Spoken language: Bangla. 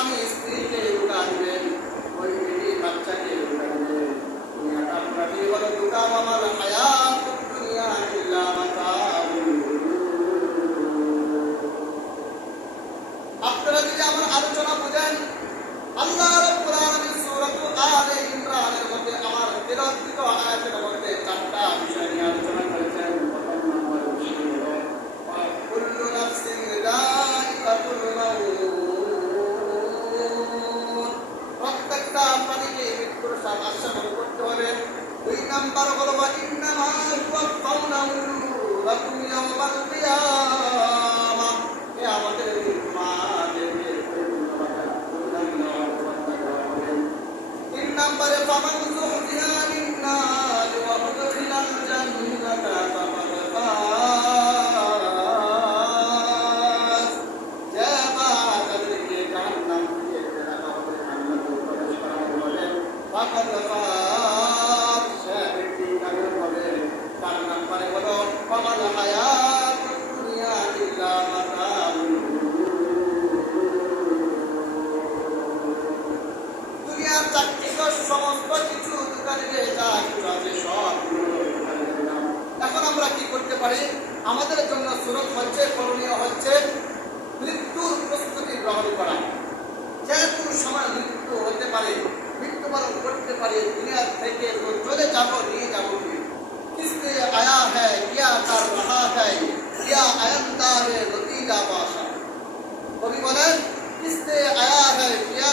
স্বামী স্ত্রীকে উঠা দিবেন, ওই বেটি বাচ্চাকে উঠা দিবেন। দুনিয়াটা পুরাটি হলো দুটা, আমার হায়াত দুনিয়া ইল্লা মাতাউল গুরুর। আপনারা যদি আমার আলোচনা বুঝেন, আল্লাহ রাব্বুল আলামিন সূরা আলে ইমরানের মধ্যে আমার তেলাওয়াতকৃত আয়াতের মধ্যে চারটা বিষয় নিয়ে আলোচনা করেছেন। প্রথম নম্বর বিষয় হলো কুল্লু নাফসিন যায়িকাতুল মাউত, প্রত্যেকটা প্রাণীকে মৃত্যুর স্বাদ আস্বাদন করতে হবে। দুই নম্বর হলো ইন্নামা তুওয়াফাউনা উজুরাকুম ইয়াওমাল কিয়ামাহ, কিয়ামতের দিন তোমাদেরকে তিন নম্বরে ফামান যুহজিহা আনিন নার ওয়া উদখিলাল জান্নাতা ফাকাদ ফাজ, যে তাদেরকে জাহান্নাম থেকে বের করা হবে, জান্নাতে প্রবেশ করানো হবে, ফাকাদ ফাজ, সে ব্যক্তি কামিয়াব হবে। চার নম্বরে হলো ফামাল হায়াতুদ দুনিয়া ইল্লা মাতাউল দুনিয়ার চাকচিক্য সমস্ত কিছু দোকানে যা কিছু আছে সব দিলাম। এখন আমরা কি করতে পারি? আমাদের জন্য সুরত হচ্ছে, করণীয় হচ্ছে মৃত্যুর প্রস্তুতি গ্রহণ করা। যে কোনো সময় মৃত্যু হতে পারে, মৃত্যুবরণ করতে পারে, দুনিয়া থেকে তো চলে যাবো, নিয়ে যাবো। কিসে আয়া হ্যায় কিয়া কর রাহা হ্যায়, কিয়া আয়ন্দা হে নতিজা বাসা। কবি বলেন কিসে আয়া হ্যায় কিয়া